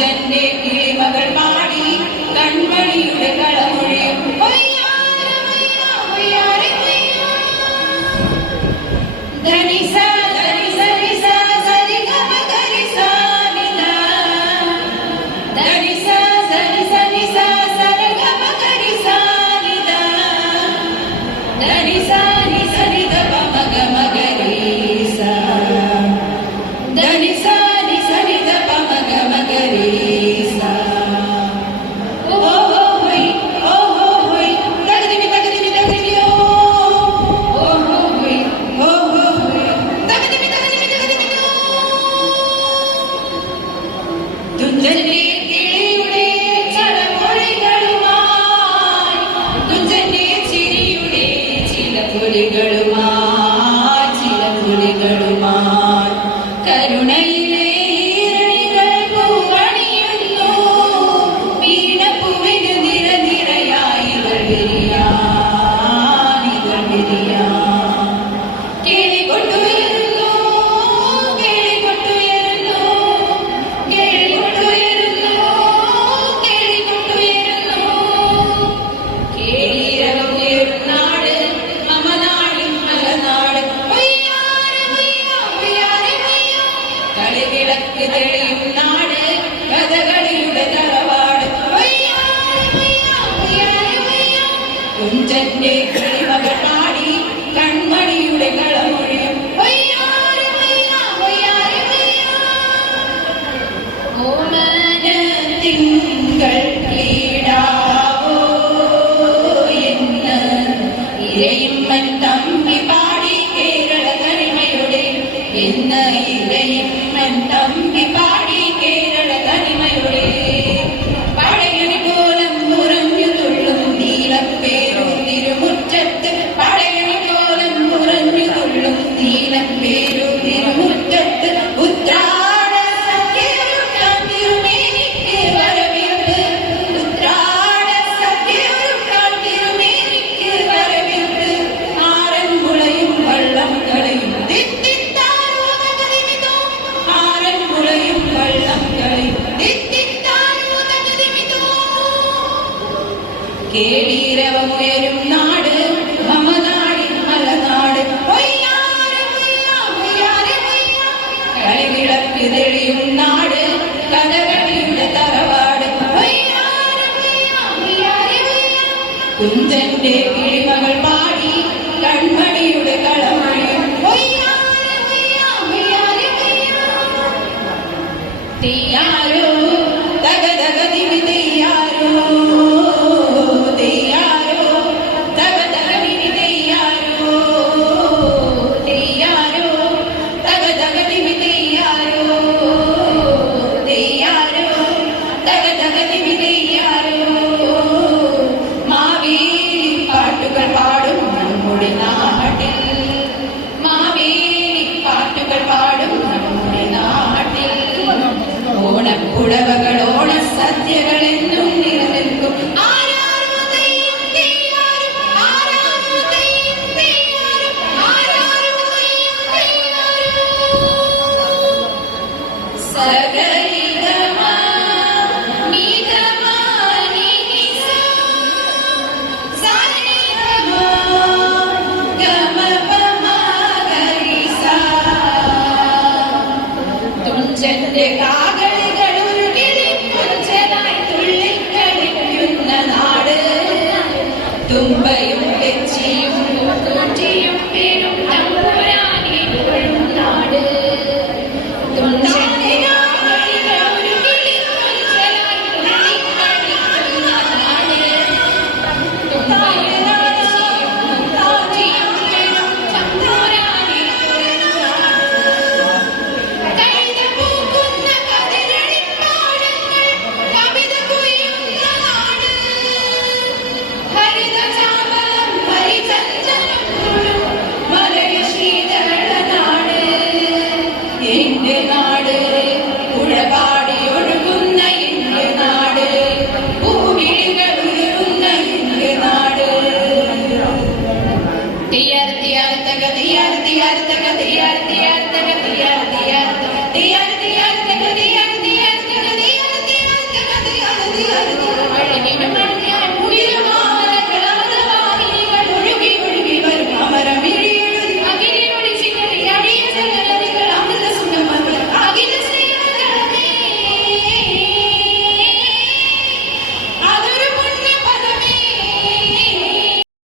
തുഞ്ചന്റെ കിളിമകൾ പാടി കൺമണിയുടെ കളമൊഴിയും ധനിസ ധനിസ നിസ സരി ഗമ ഗരിസ നിദ ധനിസ ധനിസ നിസ സരി ഗമ ഗരിസ നിദ ധനിസ നിസ നിദ പമ ഗമ ഗരിസ ധനിസ നിസ നിദ പമ ഗമ ഗരിസ തുഞ്ചന്റെ കിളിയുടെ ചടമൊഴികളുമായി തുഞ്ചന്റെ ചിരിയുടെ ചില തുളികളുമായി കരുണയിലെ ഈരണികൾ പൂവണിയുന്നു വീണപ്പൂവിന് നിരനിരയായി കിളി കൊണ്ടുവരുന്നു കളിവിളക്ക് തെളിയും നാട് കഥകളിയുടെ തറവാട് കുഞ്ചന്റെ കിളിമകൾ പാടി കൺമണിയുടെ കളമൊഴിയും ഓമന തിങ്കൾ കീടാവോ എന്ന് ഇരയും തമ്പി പാടി കേരള തനിമയുടെ എന്ന് ഇരയും തമ്പി പാടി കേരള തനിമയുടെ പടയണി കോലം മുറഞ്ഞു തുള്ളും നീലപ്പേരും തിരുമുറ്റത്ത് പടയണി കോലം മുറഞ്ഞു തുള്ളും നീലപ്പേരും തിരുമുറ്റത്ത് ഉത്രാട സഖ്യയൊരുക്കാൻ തിരുമേനിക്ക് വരവേൽപ്പ് ഉത്രാട സഖ്യയൊരുക്കാൻ തിരുമേനിക്ക് വരവേൽപ്പ് ആറന്മുളയും വള്ളം കളയും കേളീരവമുയരും നാട് മമനാടിൻ മലനാട് കളിവിളക്ക് തെളിയും നാട് കഥകളിയുടെ തറവാട് കുഞ്ചന്റെ കിളിമകൾ പാടി കൺമണിയുടെ കളമൊഴിയും തെയ്യാരോ തകതക ദിവി തെയ്യാരോ പാട്ടുകൾ പാടും നമ്മുടെ നാട്ടിൽ മാവേലി പാട്ടുകൾ പാടും നമ്മുടെ നാട്ടിൽ ഓണപ്പുടവകൾ ഓണസദ്യകൾ എന്നും നിലനിൽക്കും തുഞ്ചന്റെ കാകളികളുരുകിളി കുഞ്ചലായി തുള്ളിക്കളിക്കുന്ന നാട് തുമ്പയും തെച്ചിയും തൂറ്റിയും പേരും തമ്പുരാനെ നാട് തുഞ്ചന്റെ കാകളികളുരുകിളി കുഞ്ചലായി തുള്ളിക്കളിക്കുന്ന നാട് തുമ്പയും തെച്ചിയും തൂറ്റിയും പേരും തമ്പുരാനെ എന്റെ നാട്